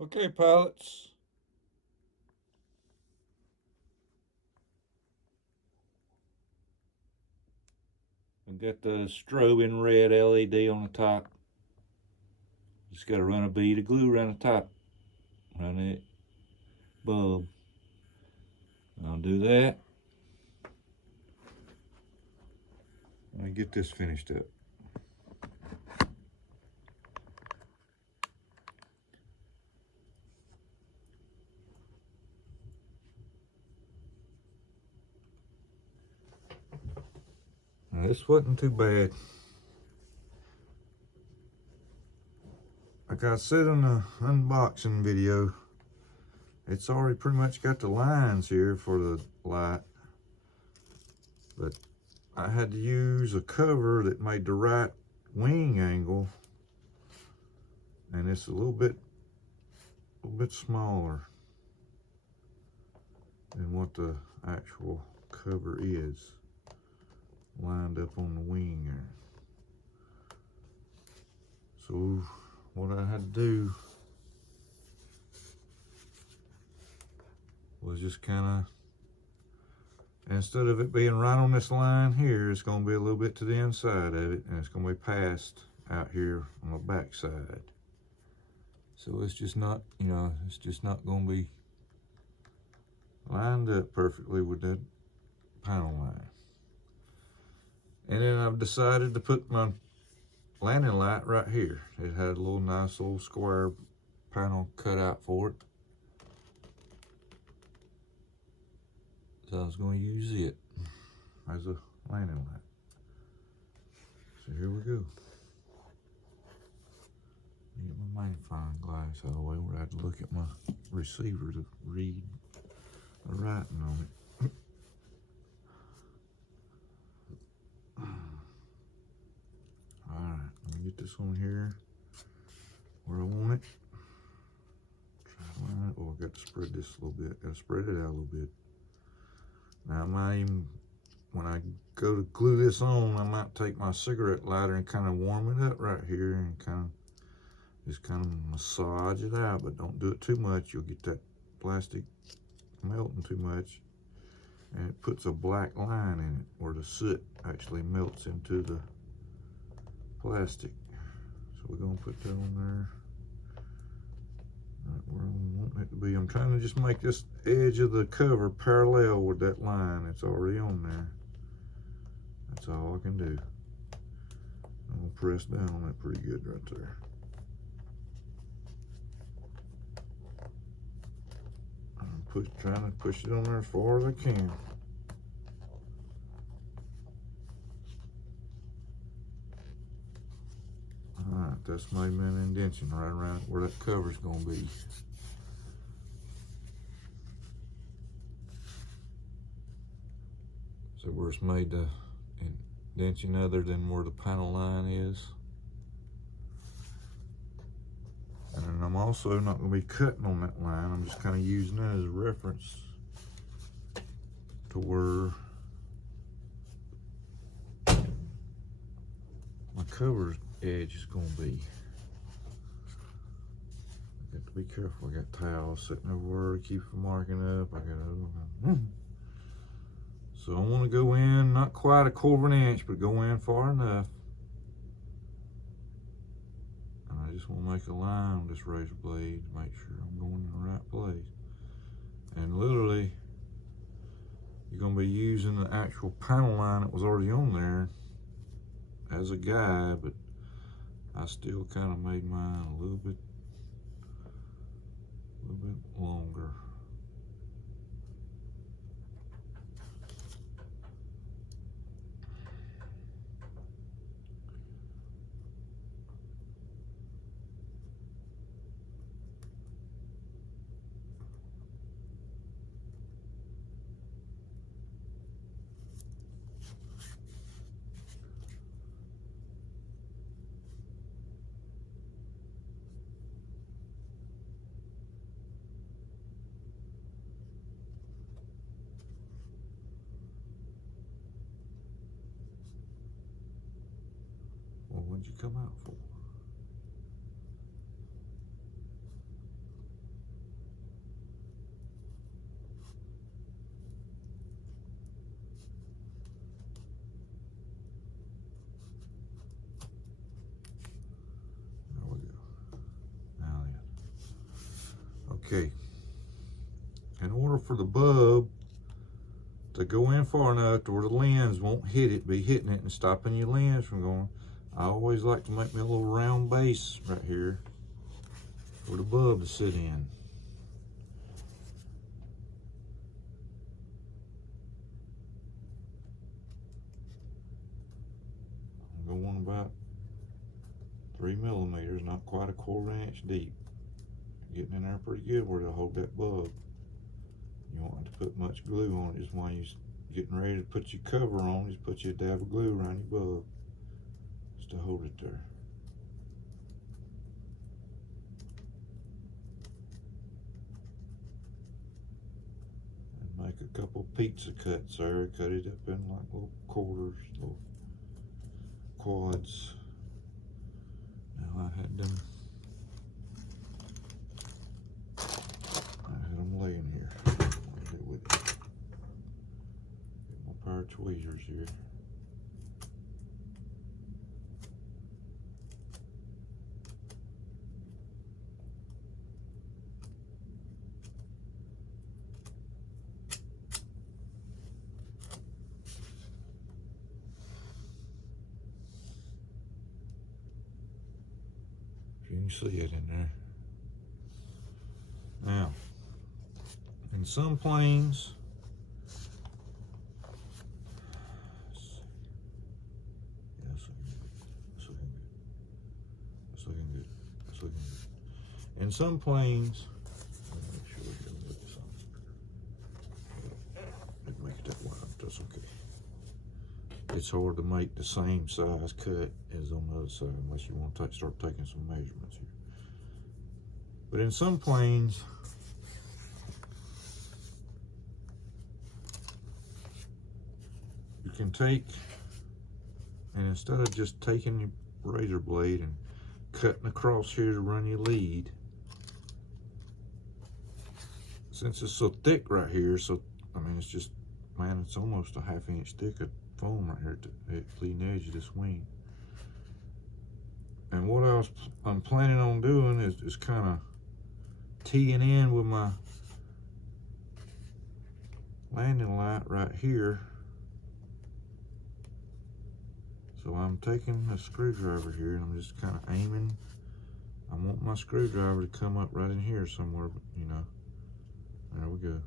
Okay, pilots. I got the strobing red LED on the top. Just got to run a bead of glue around the top. Run that bulb. I'll do that. Let me get this finished up. Now, this wasn't too bad. Like I said in the unboxing video, it's already pretty much got the lines here for the light, but I had to use a cover that made the right wing angle, and it's a little bit smaller than what the actual cover is lined up on the wing there. So what I had to do was just kind of, instead of it being right on this line here, it's going to be a little bit to the inside of it, and it's going to be passed out here on the back side. So it's just not, it's just not going to be lined up perfectly with that panel line. And then I've decided to put my landing light right here. It had a little nice little square panel cut out for it. So I was going to use it as a landing light. So here we go. Get my magnifying glass out of the way where I have to look at my receiver to read the writing on it. Alright, let me get this on here where I want it. Try to line it. Oh, I got to spread this a little bit. Got to spread it out a little bit. Now I might even, when I go to glue this on, I might take my cigarette lighter and kind of warm it up right here and just kind of massage it out, but don't do it too much. You'll get that plastic melting too much, and it puts a black line in it where the soot actually melts into the plastic. So we're gonna put that on there. Right where I want it to be. I'm trying to just make this edge of the cover parallel with that line that's already on there. That's all I can do. I'm gonna press down on that pretty good right there. I'm trying to push it on there as far as I can. Alright, that's made me an indentation right around where that cover's gonna be. So where it's made the indentation other than where the panel line is. And then I'm also not gonna be cutting on that line. I'm just kind of using that as a reference to where my cover edge is gonna be. I got to be careful. I got towels sitting over to keep from marking up. I got so I want to go in, not quite a quarter of an inch, but go in far enough. And I just want to make a line on this razor blade to make sure I'm going in the right place. And literally, you're going to be using the actual panel line that was already on there as a guide, but I still kind of made mine a little bit longer. Well, what'd you come out for? Okay. In order for the bulb to go in far enough to where the lens won't hit it, be hitting it and stopping your lens from going, I always like to make me a little round base right here for the bulb to sit in. I'm going about 3 millimeters, not quite a 1/4 inch deep. Getting in there pretty good where to hold that bulb. You won't have to put much glue on it. Just while you're getting ready to put your cover on, just put your dab of glue around your bulb just to hold it there. And make a couple pizza cuts there. Cut it up in like little quarters, little quads. Now I had them laying here. What do I do with it? Get my pair of tweezers here. You can see it in there. Now, in some planes, yeah, that's looking good. That's looking good. In some planes, let me make sure we didn't look this on. Didn't make it that wide. That's okay. It's hard to make the same size cut as on the other side unless you want to start taking some measurements here. But in some planes, you can take, and instead of just taking your razor blade and cutting across here to run your lead, since it's so thick right here, so I mean it's just, man, it's almost a 1/2 inch thick of foam right here at the leading edge of this wing. And what I'm planning on doing is kind of teeing in with my landing light right here. So I'm taking a screwdriver here and I'm just kind of aiming. I want my screwdriver to come up right in here somewhere, but you know, there we go.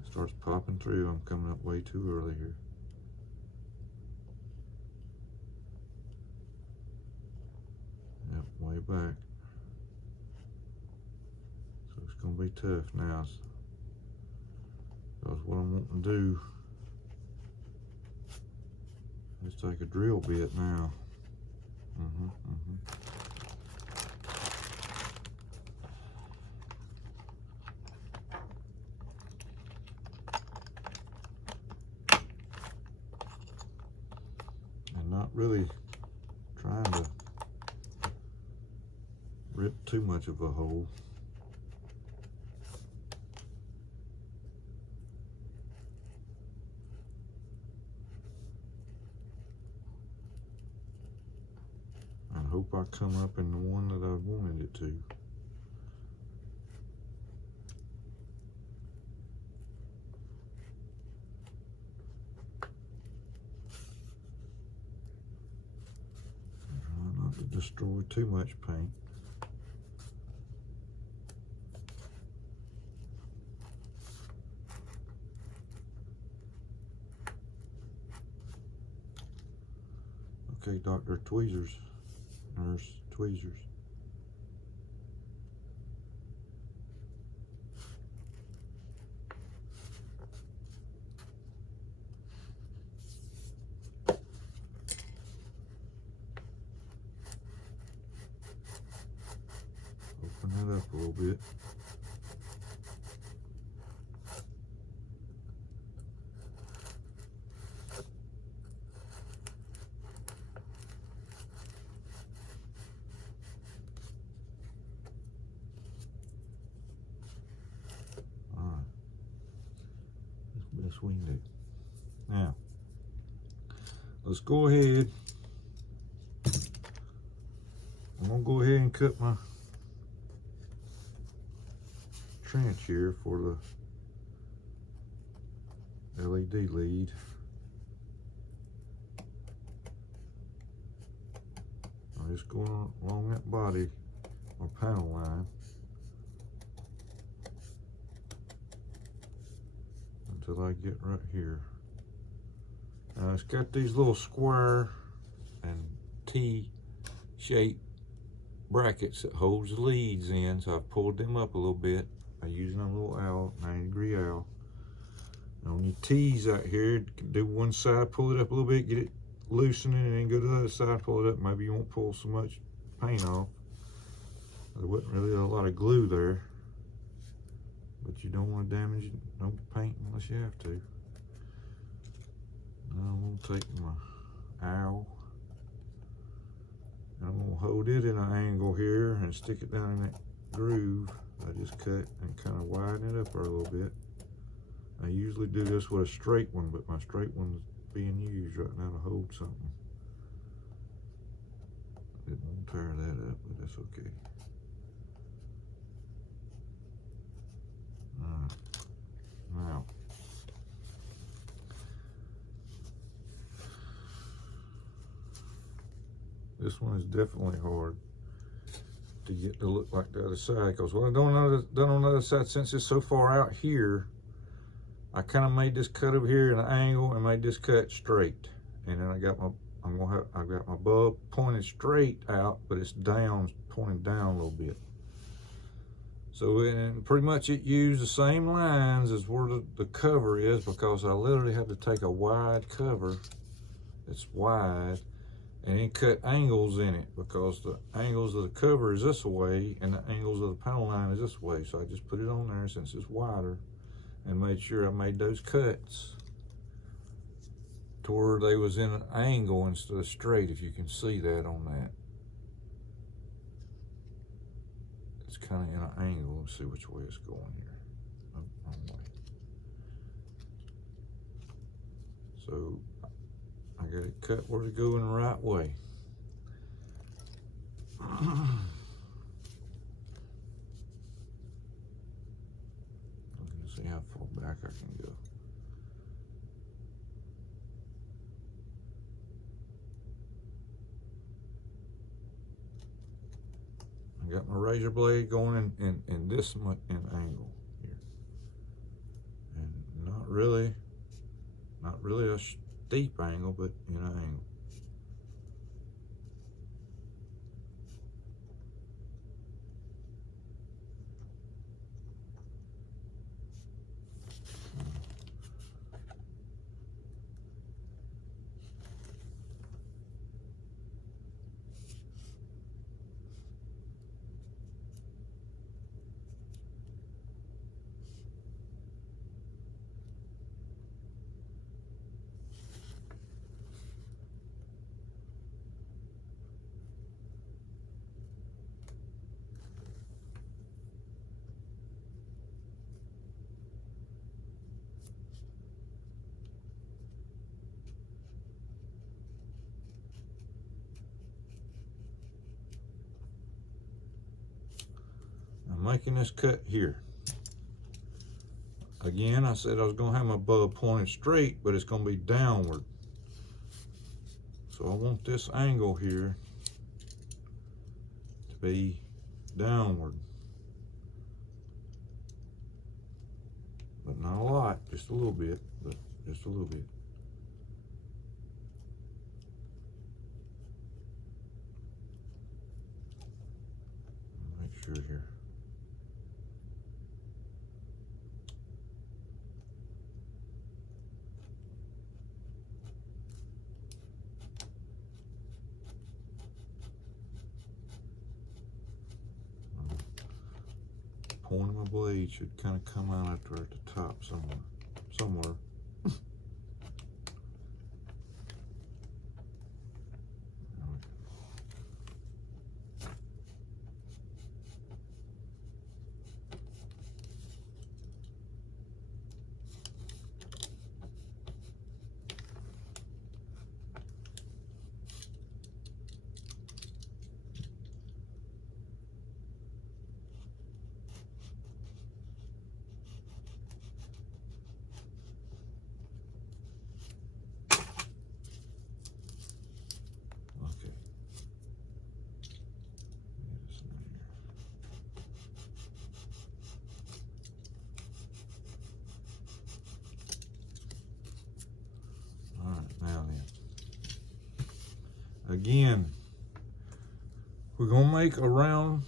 It starts popping through. I'm coming up way too early here. Yep, way back. So it's gonna be tough now. Because what I'm wanting to do is take a drill bit now. And not really trying to rip too much of a hole. I hope I come up in the one that I wanted it to. Try not to destroy too much paint. Okay, Dr. Tweezers, Nurse Tweezers. Open that up a little bit. Best we can do. Now, let's go ahead. I'm gonna go ahead and cut my trench here for the LED lead. I'm just going along that body or panel line until I get right here. Now it's got these little square and T-shaped brackets that holds the leads in, so I've pulled them up a little bit by using a little L, 90-degree L. And on your T's out here, do one side, pull it up a little bit, get it loosening, and then go to the other side, pull it up. Maybe you won't pull so much paint off. There wasn't really a lot of glue there, but you don't want to damage no paint unless you have to. Now I'm gonna take my owl and I'm gonna hold it in an angle here and stick it down in that groove I just cut and kind of widen it up there a little bit. I usually do this with a straight one, but my straight one's being used right now to hold something. It won't tear that up, but that's okay. Now, this one is definitely hard to get to look like the other side, because what I've done on the other side, since it's so far out here, I kind of made this cut over here in an angle and made this cut straight. And then I got my, I've got my bulb pointed straight out, but it's down, pointing down a little bit. So and pretty much it used the same lines as where the cover is, because I literally have to take a wide cover that's wide and then cut angles in it, because the angles of the cover is this way and the angles of the panel line is this way. So I just put it on there since it's wider and made sure I made those cuts to where they was in an angle instead of straight, if you can see that on that. It's kind of in an angle. Let's see which way it's going here. Nope, wrong way. So I got it cut where to go in the right way. See how far back I can go. I got my razor blade going in this much in angle here, and not really a steep angle, but in an angle. Making this cut here. Again, I said I was going to have my bulb pointed straight, but it's going to be downward. So I want this angle here to be downward. But not a lot, just a little bit, but just a little bit. Make sure here. Point of my blade should kind of come out after at the top somewhere. again, we're gonna make a round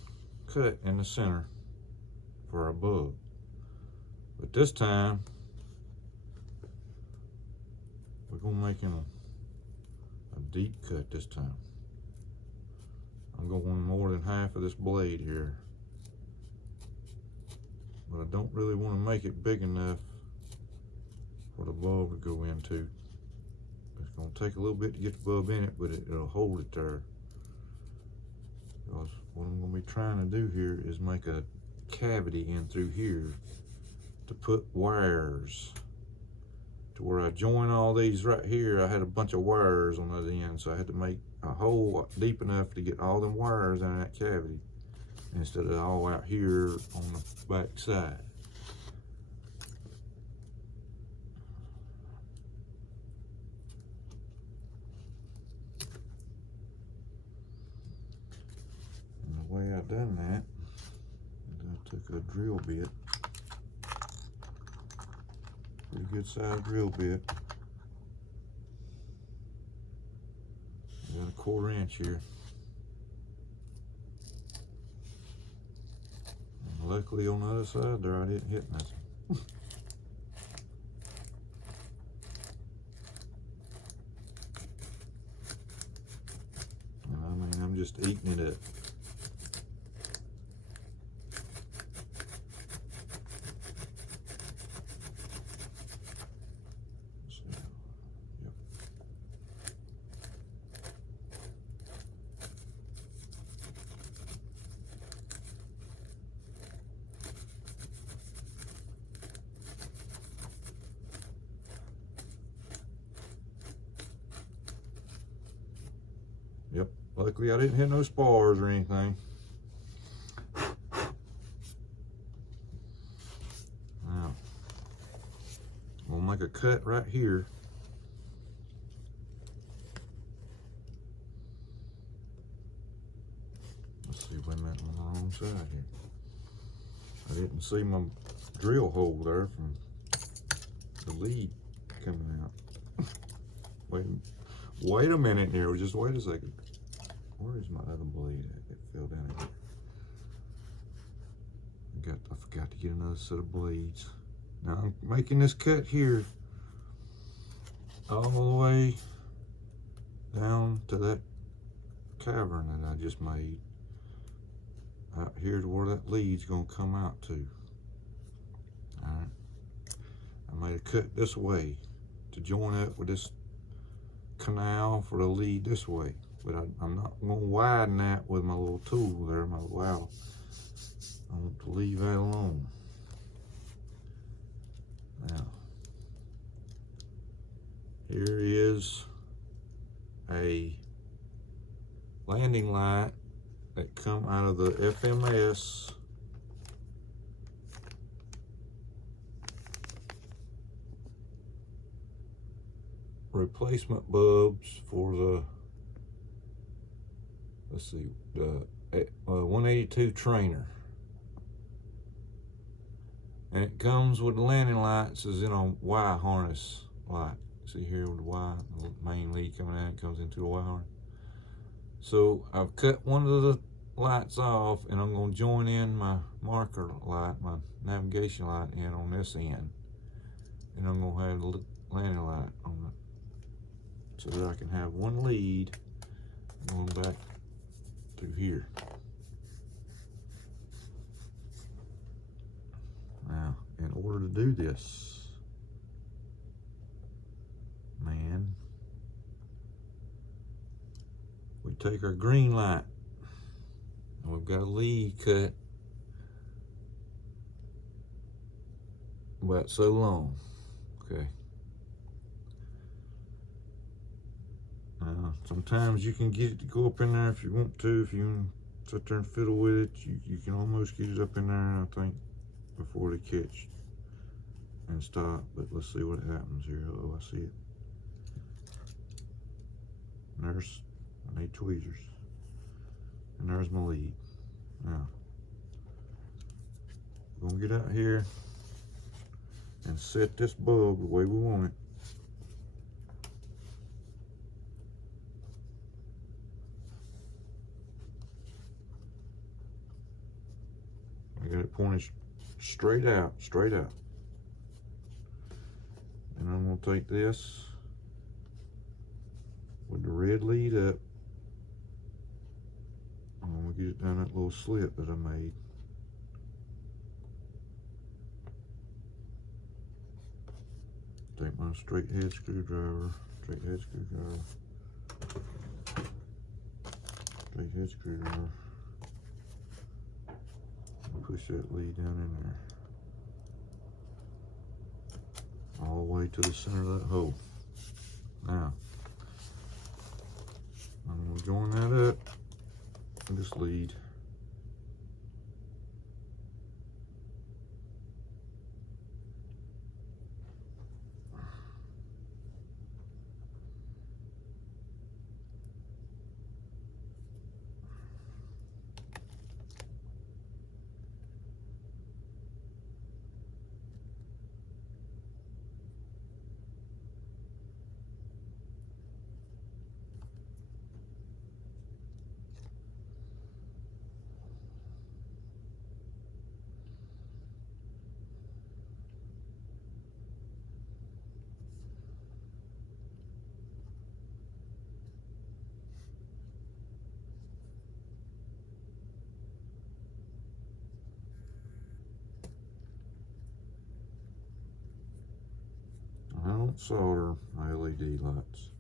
cut in the center for our bulb, but this time we're gonna make him a deep cut this time. I'm going more than half of this blade here, but I don't really want to make it big enough for the bulb to go into. It's going to take a little bit to get the bulb in it, but it'll hold it there. Because what I'm going to be trying to do here is make a cavity in through here to put wires, to where I join all these right here. I had a bunch of wires on the end, so I had to make a hole deep enough to get all them wires in that cavity instead of all out here on the back side. And the way I done that is I took a drill bit, pretty good size drill bit. Got a 1/4 inch here. And luckily on the other side there I didn't hit nothing. And I mean, I'm just eating it up. Yep, luckily I didn't hit no spars or anything. Now, we'll make a cut right here. Let's see, wait a minute, I'm on the wrong side here. I didn't see my drill hole there from the lead coming out. Wait a minute here, just wait a second. Where is my other blade at? It fell down here. I forgot to get another set of blades. Now I'm making this cut here all the way down to that cavern that I just made. Out here to where that lead's gonna come out to. Alright. I made a cut this way to join up with this canal for the lead this way, but I'm not going to widen that with my little tool there, my wow. I want to leave that alone. Now, here is a landing light that come out of the FMS replacement bulbs for the, let's see, the 182 trainer, and it comes with the landing lights as in a Y harness light. See here with the Y, the main lead coming out, comes into a Y harness. So I've cut one of the lights off, and I'm going to join in my marker light, my navigation light in on this end, and I'm going to have the landing light on it, so that I can have one lead going back through here. Now, in order to do this, man, we take our green light, and we've got a lead cut about so long, okay? Sometimes you can get it to go up in there if you want to. If you sit there and fiddle with it, you can almost get it up in there, I think, before they catch and stop. But let's see what happens here. Oh, I see it. And there's, I need tweezers. And there's my lead. Now, we're gonna get out here and set this bulb the way we want it. got it pointed straight out, straight out. And I'm gonna take this with the red lead up. I'm gonna get it down that little slit that I made. Take my straight head screwdriver, straight head screwdriver, straight head screwdriver. Push that lead down in there. All the way to the center of that hole. Now, I'm going to join that up with this lead. I don't solder my LED lights.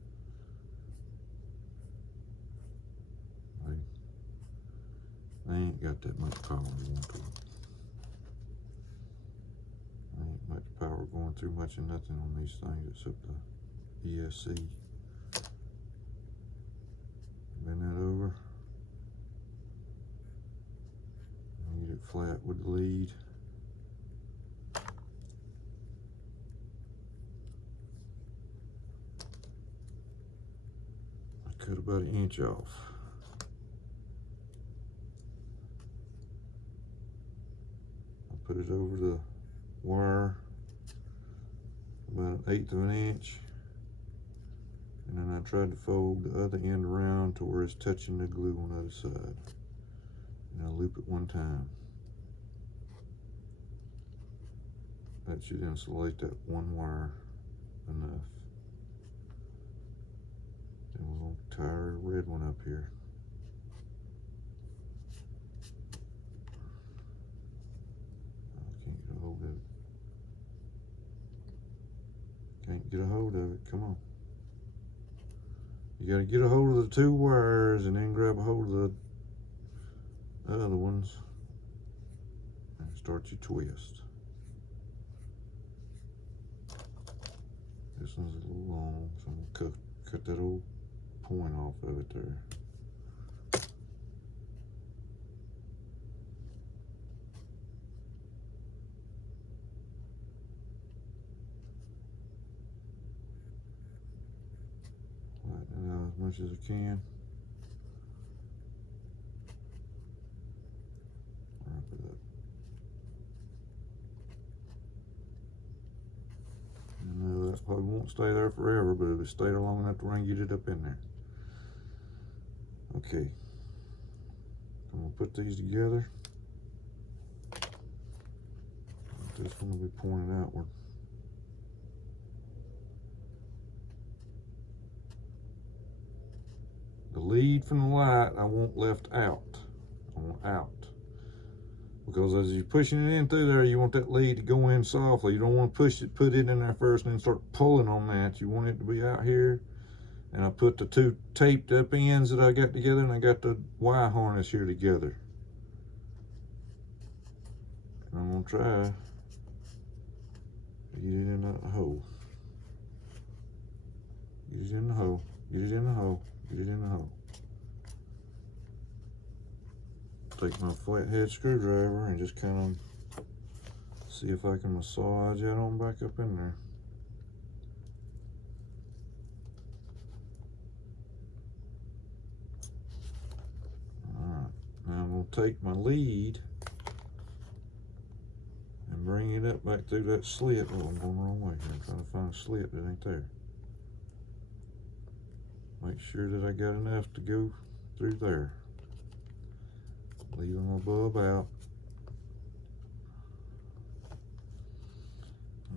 They ain't got that much power going to them. Ain't much power going through much of nothing on these things except the ESC. Bend that over. Get it flat with the lead. I cut about 1 inch off. I put it over the wire about 1/8 of an inch, and then I tried to fold the other end around to where it's touching the glue on the other side, and I loop it 1 time. That should insulate that 1 wire enough. Then we're going to tie the red one up here. I can't get a hold of it. Can't get a hold of it. Come on. You got to get a hold of the 2 wires and then grab a hold of the other ones and start your twist. This one's a little long, so I'm going to cut that old point off of it there. Lighten it out as much as I can. Wrap it up. No, that probably won't stay there forever, but if it stayed long enough to where I can get it up in there. Okay, I'm gonna put these together. This one will be pointing outward. The lead from the light I want left out. I want out. Because as you're pushing it in through there, you want that lead to go in softly. You don't want to push it, put it in there first and then start pulling on that. You want it to be out here. And I put the 2 taped up ends that I got together, and I got the Y harness here together. And I'm gonna try to get it in that hole. Get it in the hole, get it in the hole, get it in the hole. Take my flathead screwdriver and just kind of see if I can massage that on back up in there. Alright, now I'm going to take my lead and bring it up back through that slit. Oh, I'm going the wrong way here. I'm trying to find a slit that ain't there. Make sure that I got enough to go through there. Leaving my bulb out.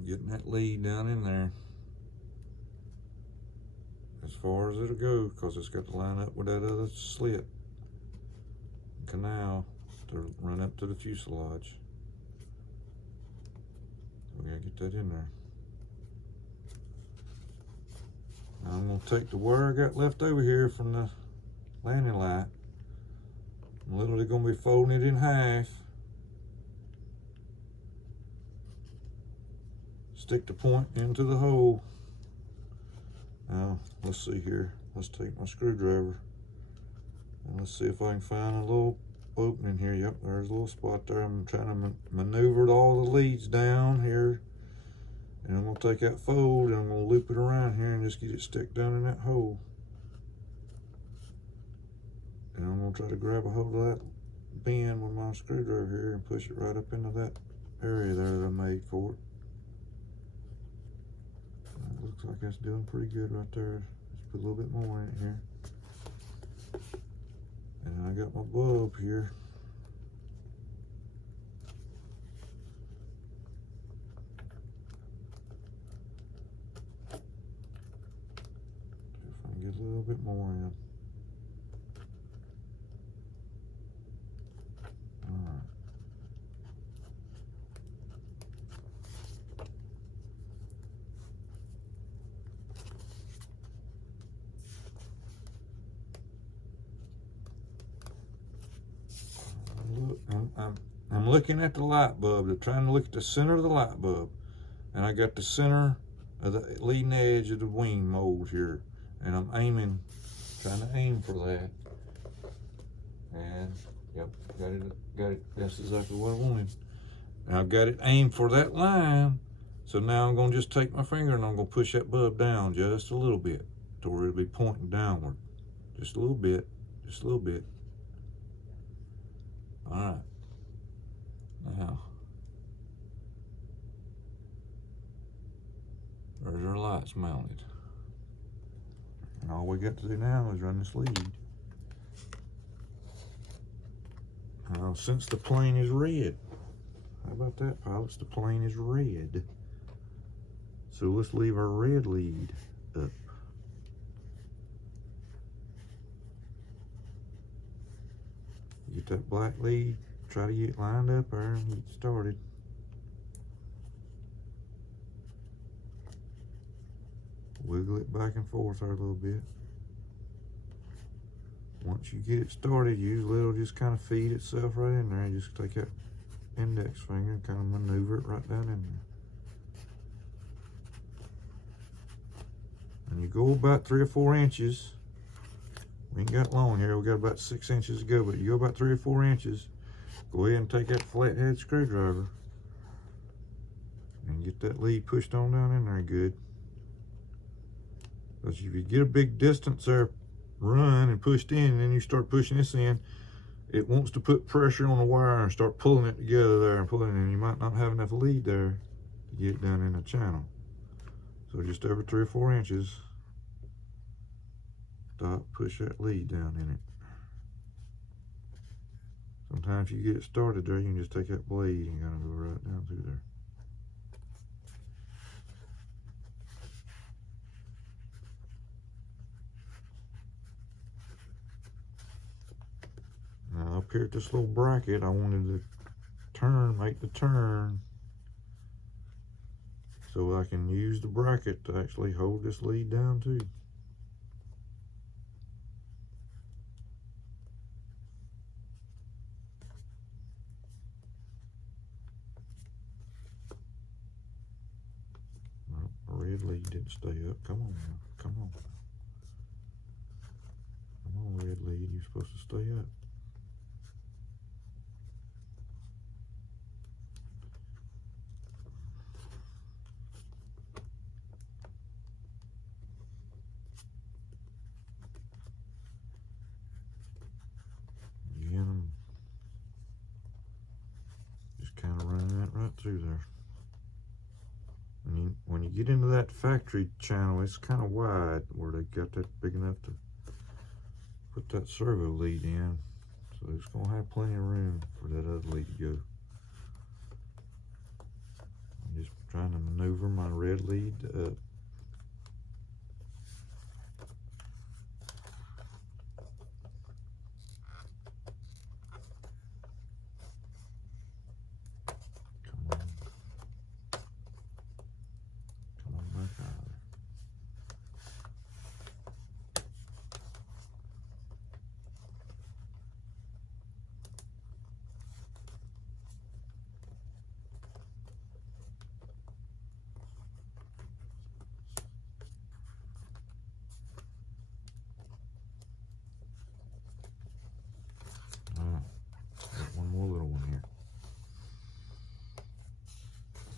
getting that lead down in there as far as it'll go, because it's got to line up with that other slit canal to run up to the fuselage. We gotta get that in there. Now I'm gonna take the wire I got left over here from the landing light. I'm literally gonna be folding it in half. Stick the point into the hole. Now, let's see here. Let's take my screwdriver and let's see if I can find a little opening here. Yep, there's a little spot there. I'm trying to maneuver all the leads down here. And I'm gonna take that fold and I'm gonna loop it around here and just get it stuck down in that hole. And I'm gonna try to grab a hold of that bend with my screwdriver here and push it right up into that area there that I made for it. Looks like that's doing pretty good right there. Let's put a little bit more in it here. And I got my bulb here. See if I can get a little bit more in. Alright. I'm looking at the light bulb. They're trying to look at the center of the light bulb. And I got the center of the leading edge of the wing mold here. And I'm aiming, trying to aim for that. And, yep, got it. That's exactly what I wanted. And I've got it aimed for that line. So now I'm gonna just take my finger and I'm gonna push that bulb down just a little bit to where it'll be pointing downward. Just a little bit, just a little bit. All right. Now, there's our lights mounted. And all we got to do now is run this lead. Now, since the plane is red, how about that, pilots? The plane is red. So let's leave our red lead up. Get that black lead, try to get lined up there and get started. Wiggle it back and forth there a little bit. Once you get it started, usually it'll just kind of feed itself right in there. And just take that index finger and kind of maneuver it right down in there. And you go about 3 or 4 inches. We ain't got long here, we got about 6 inches to go, but you go about 3 or 4 inches, go ahead and take that flathead screwdriver and get that lead pushed on down in there good. Because if you get a big distance there, run and pushed in, and then you start pushing this in, it wants to put pressure on the wire and start pulling it together there and pulling it, and you might not have enough lead there to get it down in the channel. So just over 3 or 4 inches, stop, push that lead down in it. Sometimes if you get it started there, you can just take that blade and kind of go right down through there. Now up here at this little bracket, I wanted to make the turn so I can use the bracket to actually hold this lead down too. Red lead didn't stay up. Come on now. Come on. Come on, red lead. You're supposed to stay up. Again, just kind of running that right through there. When you get into that factory channel, it's kind of wide where they got that big enough to put that servo lead in. So it's going to have plenty of room for that other lead to go. Just trying to maneuver my red lead up.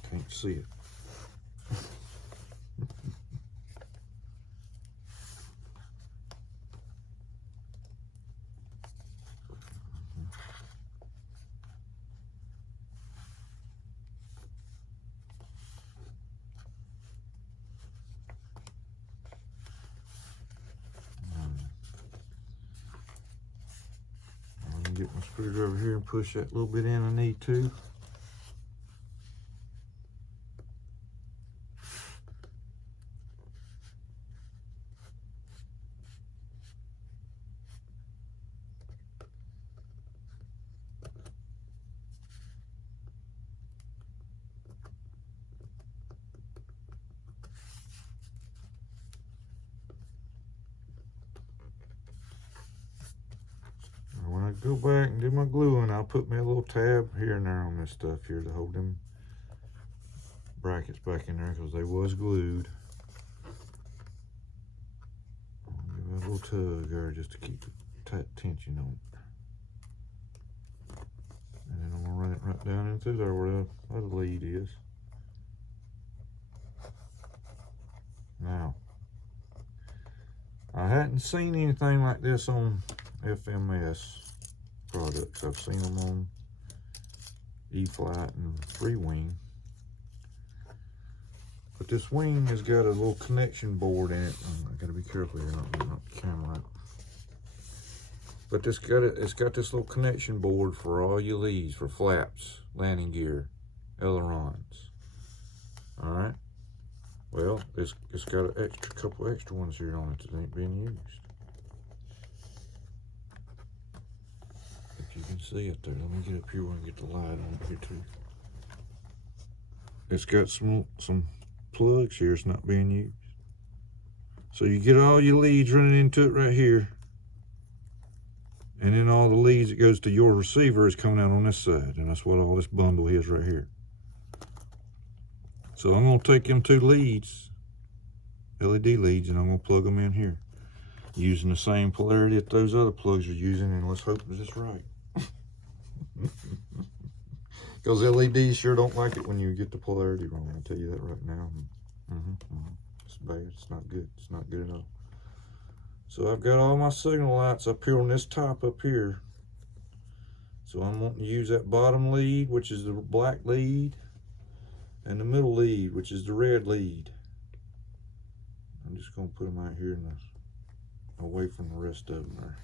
Can't see it. I'm gonna get my screwdriver here and push that little bit in I need to. When I go back and do my gluing, I'll put me a little tab here and there on this stuff here to hold them brackets back in there because they was glued. I'll give it a little tug there just to keep the tight tension on it. And then I'm gonna run it right down into there where the other lead is. Now, I hadn't seen anything like this on FMS products. I've seen them on E-Flight and Free Wing. But this wing has got a little connection board in it. I gotta be careful here, not the camera out. But it's got this little connection board for all your leads, for flaps, landing gear, ailerons. Alright. Well, it's got a couple extra ones here on it that ain't being used. If you can see it there, let me get up here and get the light on here too. It's got some plugs here, it's not being used. So you get all your leads running into it right here. And then all the leads that goes to your receiver is coming out on this side. And that's what all this bundle is right here. So I'm gonna take them two leads, LED leads, and I'm gonna plug them in here. Using the same polarity that those other plugs are using, and let's hope it's right. Because LEDs sure don't like it when you get the polarity wrong, I'll tell you that right now. It's bad, it's not good, it's not good enough. So I've got all my signal lights up here on this top up here. So I'm wanting to use that bottom lead, which is the black lead, and the middle lead, which is the red lead. I'm just gonna put them out here in the, away from the rest of them there.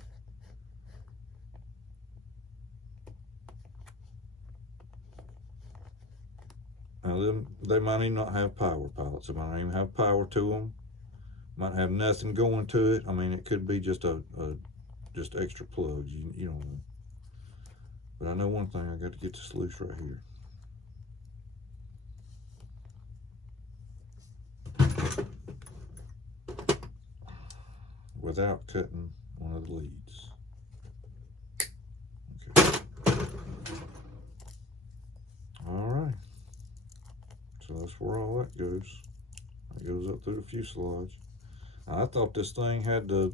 Now they might even not have power pilots. They might not even have power to them. Might have nothing going to it. I mean, it could be just just extra plugs. You don't know. But I know one thing. I got to get this loose right here. Without cutting one of the leads. Okay. All right. So that's where all that goes. It goes up through the fuselage. I thought this thing had the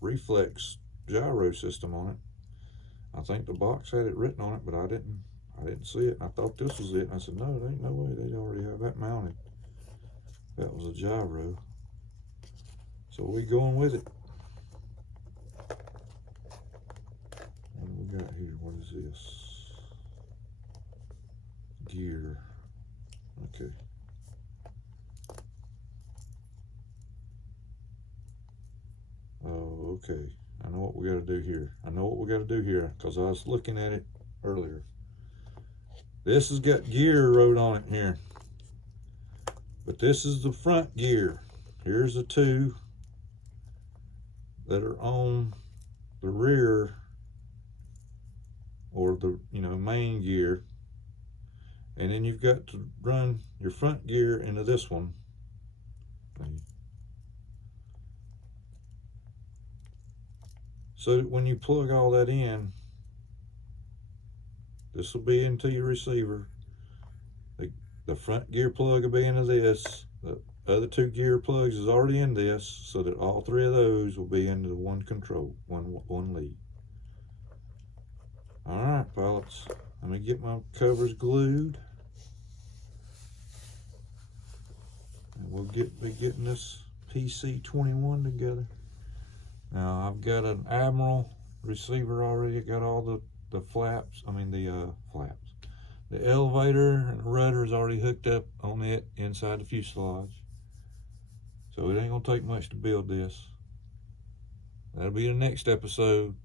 reflex gyro system on it. I think the box had it written on it, but I didn't see it. I thought this was it. And I said, no, there ain't no way. They already have that mounted. That was a gyro. So we going with it. What do we got here? What is this? Gear. Okay. Oh, okay. I know what we got to do here. I know what we got to do here because I was looking at it earlier. This has got gear wrote on it here. But this is the front gear. Here's the two that are on the rear, or the main gear, and then you've got to run your front gear into this one. So that when you plug all that in, this will be into your receiver. The front gear plug will be into this. The other two gear plugs is already in this, so that all three of those will be into one control, one lead. All right, pilots, let me get my covers glued, and we'll be getting this PC-21 together. Now I've got an Admiral receiver already. I got all the flaps. I mean the flaps. The elevator and the rudder is already hooked up on it inside the fuselage. So it ain't gonna take much to build this. That'll be the next episode.